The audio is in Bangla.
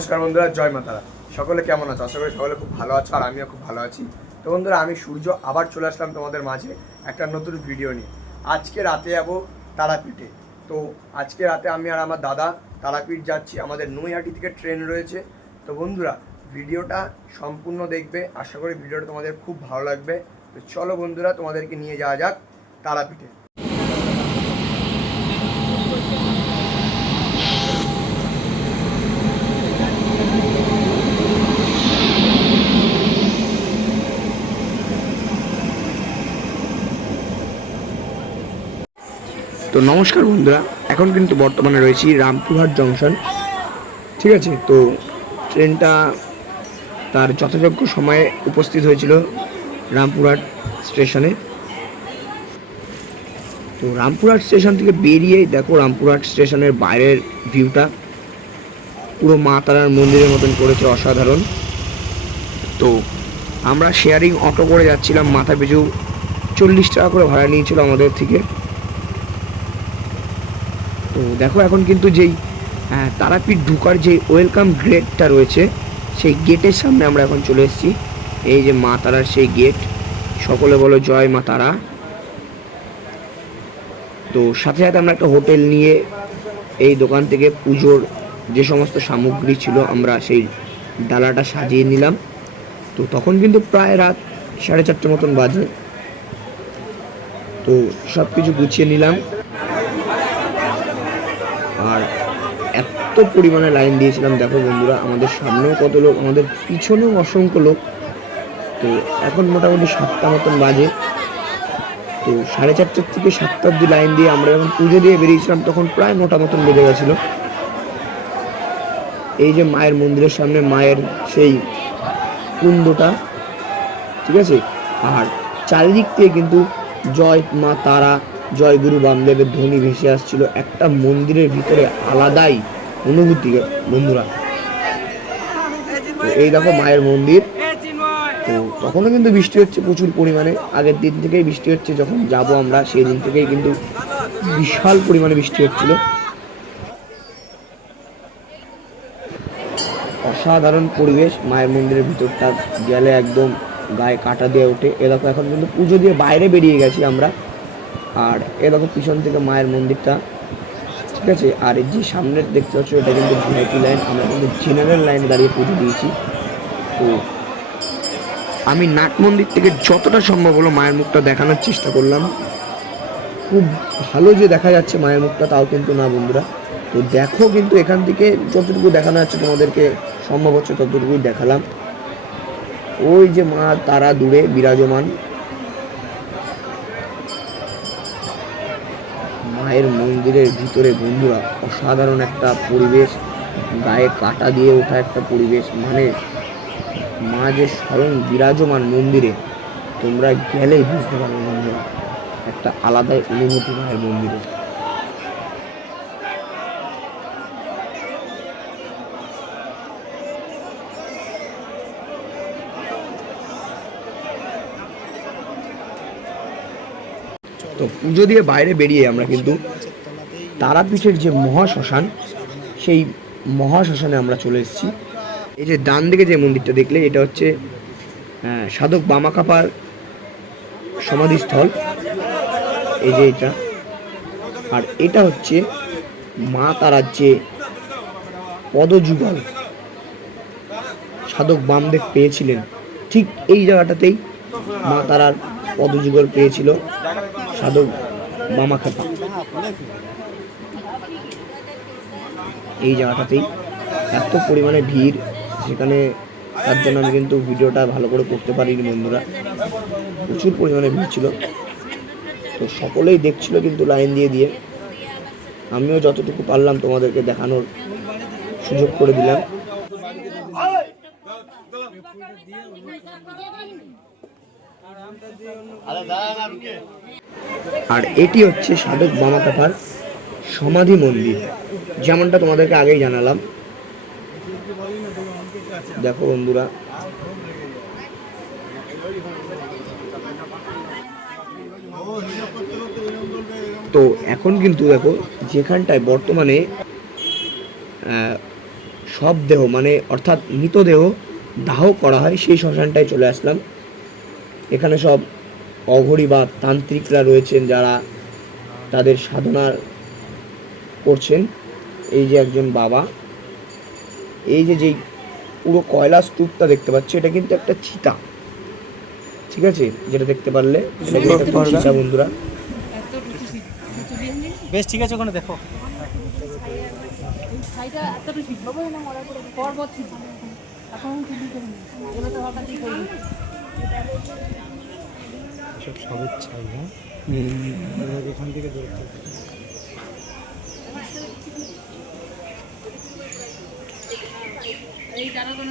নমস্কার বন্ধুরা, জয় মাতারা। সকলে কেমন আছো? আশা করি সকলে খুব ভালো আছো, আর আমিও খুব ভালো আছি। তো বন্ধুরা, আমি সূর্য আবার চলে আসলাম তোমাদের মাঝে একটা নতুন ভিডিও নিয়ে। আজকে রাতে যাবো তারাপীঠে। তো আজকে রাতে আমি আর আমার দাদা তারাপীঠ যাচ্ছি। আমাদের নৈহাটি থেকে ট্রেন রয়েছে। তো বন্ধুরা, ভিডিওটা সম্পূর্ণ দেখবে, আশা করি ভিডিওটা তোমাদের খুব ভালো লাগবে। তো চলো বন্ধুরা, তোমাদেরকে নিয়ে যাওয়া যাক তারাপীঠে। তো নমস্কার বন্ধুরা, এখন কিন্তু বর্তমানে রয়েছি রামপুরহাট জংশন। ঠিক আছে, তো ট্রেনটা তার যথাযোগ্য সময়ে উপস্থিত হয়েছিল রামপুরহাট স্টেশনে। তো রামপুরহাট স্টেশন থেকে বেরিয়েই দেখো রামপুরহাট স্টেশনের বাইরের ভিউটা পুরো মা তারার মন্দিরের মতন করেছে, অসাধারণ। তো আমরা শেয়ারিং অটো করে যাচ্ছিলাম, মাথা পিছু 40 টাকা করে ভাড়া নিয়েছিল আমাদের থেকে। তো দেখো এখন কিন্তু যেই তারাপীঠ ঢুকার যে ওয়েলকাম গেটটা রয়েছে, সেই গেটের সামনে আমরা এখন চলে এসেছি। এই যে মা তারার সেই গেট, সকলে বলো জয় মা তারা। তো সাথে সাথে আমরা একটা হোটেল নিয়ে এই দোকান থেকে পুজোর যে সমস্ত সামগ্রী ছিল আমরা সেই ডালাটা সাজিয়ে নিলাম। তো তখন কিন্তু প্রায় রাত 4:30 মতন বাজে। তো সব কিছু গুছিয়ে নিলাম, আর এত পরিমাণে লাইন দিয়েছিলাম দেখো বন্ধুরা। আমাদের সামনেও কত লোক, আমাদের পিছনেও অসংখ্য লোক। তো এখন মোটামুটি 7টা মতন বাজে। তো 4:30 থেকে 7টা অব্দি লাইন দিয়ে আমরা যখন পুজো দিয়ে বেরিয়েছিলাম তখন প্রায় 9টা মতন বেজে গেছিলো। এই যে মায়ের মন্দিরের সামনে মায়ের সেই কুণ্ডটা, ঠিক আছে, আর চারিদিক থেকে কিন্তু জয় মা তারা, জয় গুরু বামদেবের ধ্বনি ভেসে আসছিল। একটা মন্দিরের ভিতরে আলাদাই অনুভূতি বন্ধুরা। তো এই দেখো মায়ের মন্দির। তো তখনও কিন্তু বৃষ্টি হচ্ছে প্রচুর পরিমাণে, আগের দিন থেকেই বৃষ্টি হচ্ছে। যখন যাব আমরা সেই দিন থেকেই কিন্তু বিশাল পরিমাণে বৃষ্টি হচ্ছিল। অসাধারণ পরিবেশ, মায়ের মন্দিরের ভিতরটা গেলে একদম গায়ে কাটা দিয়ে ওঠে। এরকম এখন কিন্তু পুজো দিয়ে বাইরে বেরিয়ে গেছি আমরা, আর এরকম পিছন থেকে মায়ের মন্দিরটা, ঠিক আছে। আর এই যে সামনের দেখতে পাচ্ছ এটা কিন্তু ভিআইপি লাইন, আমরা কিন্তু জেনারেল লাইনে দাঁড়িয়ে পুজো দিয়েছি। তো আমি নাট মন্দির থেকে যতটা সম্ভব হলো মায়ের মুখটা দেখানোর চেষ্টা করলাম। খুব ভালো যে দেখা যাচ্ছে মায়ের মুখটা তাও কিন্তু না বন্ধুরা। তো দেখো কিন্তু এখান থেকে যতটুকু দেখানো যাচ্ছে তোমাদেরকে সম্ভব হচ্ছে ততটুকুই দেখালাম। ওই যে মা তারা দূরে বিরাজমান, মায়ের মন্দিরের ভিতরে বন্ধুরা অসাধারণ একটা পরিবেশ, গায়ে কাটা দিয়ে ওঠা একটা পরিবেশ। মানে মা যে স্বয়ং বিরাজমান মন্দিরে, তোমরা গেলেই বুঝতে পারবে বন্ধুরা, একটা আলাদাই অনুভূতি মায়ের মন্দিরে। তো পুজো দিয়ে বাইরে বেরিয়ে আমরা কিন্তু তারাপীঠের যে মহাশ্মশান, সেই মহাশ্মশানে আমরা চলে এসেছি। এই যে ডান দিকে যে মন্দিরটা দেখলে, এটা হচ্ছে সাধক বামাখ্যাপার সমাধিস্থল। এই যে এটা, আর এটা হচ্ছে মা তারার যে পদযুগল সাধক বামদেব পেয়েছিলেন, ঠিক এই জায়গাটাতেই মা তারার পদযুগল পেয়েছিল সাধক বামাখ্যাপা। এই জায়গাটাতেই এত পরিমাণে ভিড় সেখানে, তার জন্য আমি কিন্তু ভিডিওটা ভালো করে করতে পারিনি বন্ধুরা। প্রচুর পরিমাণে ভিড় ছিল। তো সকলেই দেখছিল কিন্তু লাইন দিয়ে দিয়ে। আমিও যতটুকু পারলাম তোমাদেরকে দেখানোর সুযোগ করে দিলাম। আর এটি হচ্ছে সাধক বামাখ্যাপার সমাধি মন্দির, যেমনটা তোমাদেরকে আগেই জানালাম। দেখো বন্ধুরা, তো এখন কিন্তু দেখো যেখানটায় বর্তমানে সব দেহ মানে অর্থাৎ মৃতদেহ দাহ করা হয় সেই শ্মশানটায় চলে আসলাম। এখানে সব অঘরী বা তান্ত্রিকরা রয়েছেন যারা তাদের সাধনা করছেন। এই যে একজন বাবা, এই যে যেই পুরো কয়লা স্তূপটা দেখতে পাচ্ছি এটা কিন্তু একটা চিতা, ঠিক আছে, যেটা দেখতে পারলে এটা কিন্তু একটা চিতা বন্ধুরা। বেশ ঠিক আছে, ওখানে দেখো। সব সবের চাই, হ্যাঁ, এখান থেকে দূরত্ব। এই দাঁড়ানো